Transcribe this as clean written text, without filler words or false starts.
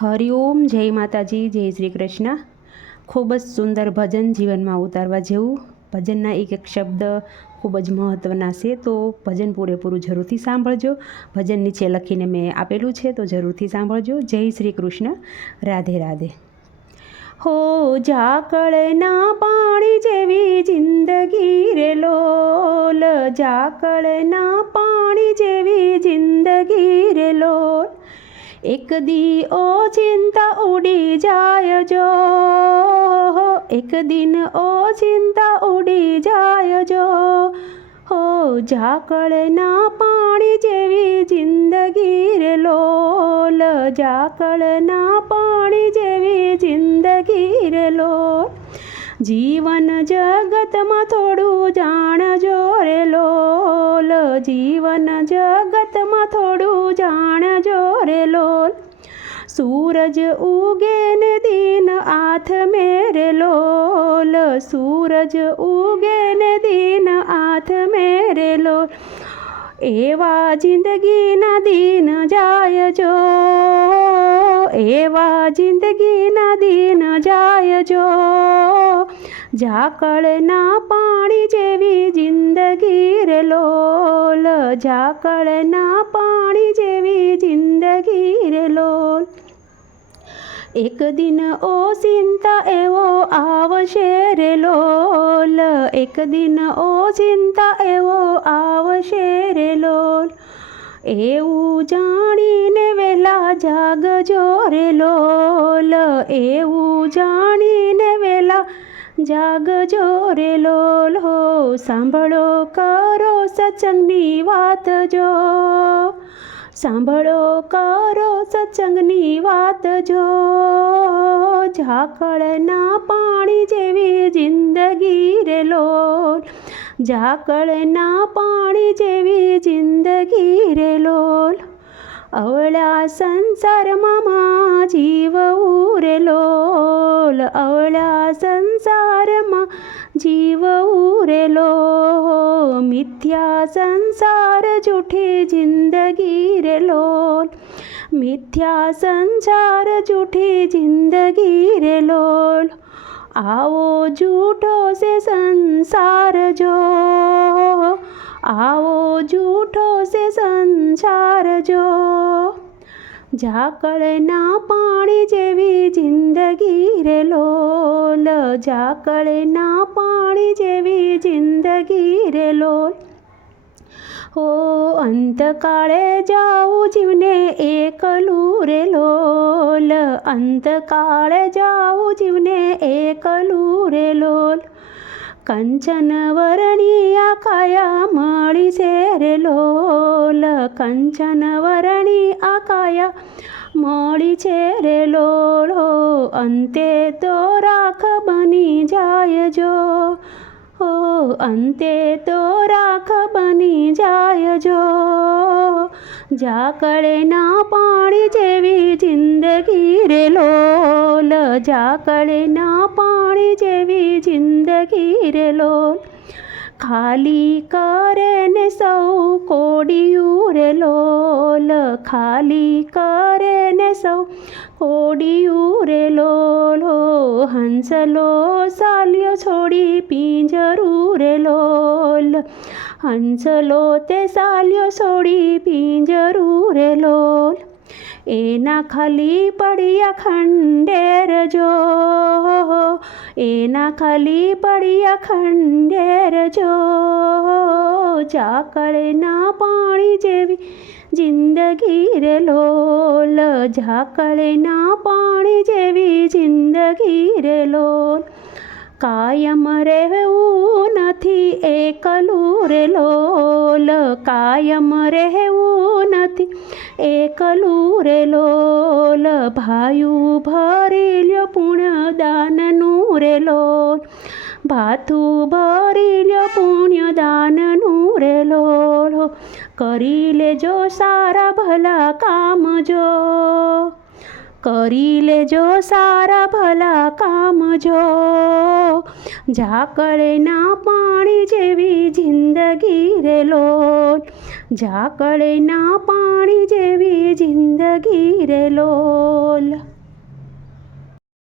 હરિઓમ, જય માતાજી, જય શ્રી કૃષ્ણ। ખૂબ જ સુંદર ભજન જીવનમાં ઉતારવા જેવું ભજનના એક એક શબ્દ ખૂબ જ મહત્ત્વના છે, તો ભજન પૂરેપૂરું જરૂરથી સાંભળજો। ભજન નીચે લખીને મેં આપેલું છે, તો જરૂરથી સાંભળજો। જય શ્રી કૃષ્ણ, રાધે રાધે। હો ઝાકળના પાણી જેવી જિંદગી રે લોલ, ઝાકળના પાણી જેવી જિંદગી રે લોલ। એક દી ઓ ચિંતા ઉડી જાય જો, એક દિન ઓ ચિંતા ઉડી જાય જો। હો ઝાકળના પાણી જેવી જિંદગી રે લોલ, ઝાકળના પાણી જેવી જિંદગી રે લોલ। જીવન જગતમાં થોડું જાણજો રે લોલ, જીવન જગતમાં થોડું જાણજો રે લોલ। સૂરજ ઉગે ને દિન આથ મેરે લોલ, સૂરજ ઉગે ને દિન આથ મેરે લોલ। એવા જિંદગીના દિન જાય જો, એવા જિંદગીના દિન જાય જો। ઝાકળના પાણી જેવી જિંદગી રે લોલ, ઝાકળના પાણી જેવી જિંદગી રે લોલ। એક દિન ઓચિંતા એવો આવશે રે લોલ, એક દિન ઓચિંતા એવો આવશે રે લોલ। એવું જાણીને વહેલા જાગજો રે લોલ, એવું જાણીને વહેલા જાગજો રે લોલ। હો સાંભળો કરો સત્સંગની વાત જો, સાંભળો કરો સત્સંગની વાત જો। ઝાકળના પાણી જેવી જિંદગી રે લોલ, ઝાકળના પાણી જેવી જિંદગી રે લોલ। અવળા સંસારમાં જીવવું રે લોલ, અવળા સંસારમાં જીવવું રે લોલ। મિથ્યા સંસાર જૂઠી જિંદગી રે લોલ, મિથ્યા સંસાર જૂઠી જિંદગી રે લોલ। આવો જૂઠો સે સંસાર જો, આવો જૂઠો સે સંસાર જો। ઝાકળના પાણી જેવી જિંદગી રે લોલ, ઝાકળના પાણી જેવી જિંદગી રે લોલ। હો અંતકાળે જાવું જીવને એકલું રે લોલ, અંતકાળે જાવું જીવને એકલું રે લોલ। કંચન વરણી આ કાયા મળી છે રે લોલ, કંચન વરણી આ કાયા મળી છે રે લોલ। હો અંતે તો રાખ બની જાય જો, હો અંતે તો રાખ બની જાય જો। ઝાકળના પાણી જેવી જિંદગી રે લોલ, ઝાકળના પાણી જેવી જિંદગી રે લોલ। ખાલી કરે ને સૌ કોડિયું રે લોલ, ખાલી કરે ને સૌ કોડિયું રે લોલ। હો હંસલો સાલ્યો છોડી પિંજરું રે લોલ, હંસલો તે સાલ્યો છોડી પિંજરું રે લોલ। એના ખાલી પડ્યા ખંડેર જો, એના ખાલી પડ્યા ખંડેર જો। ઝાકળના પાણી જેવી જિંદગી રે લોલ, ઝાકળના પાણી જેવી જિંદગી રે લોલ। કાયમ રહેવું નથી એકલું રે લોલ, કાયમ રહેવું નથી એકલું રે લોલ। ભાયું ભરી લ્યો પુણ્યદાનનું રે લોલ, ભાથું ભરી લ્યો પુણ્યદાનનું રે લોલ। કરી લેજો સારા ભલા કામ જો, કરી લેજો સારા ભલા કામ જો। ઝાકળના પાણી જેવી જિંદગી રે લોલ, ઝાકળના પાણી જેવી જિંદગી રે લોલ। બોલ.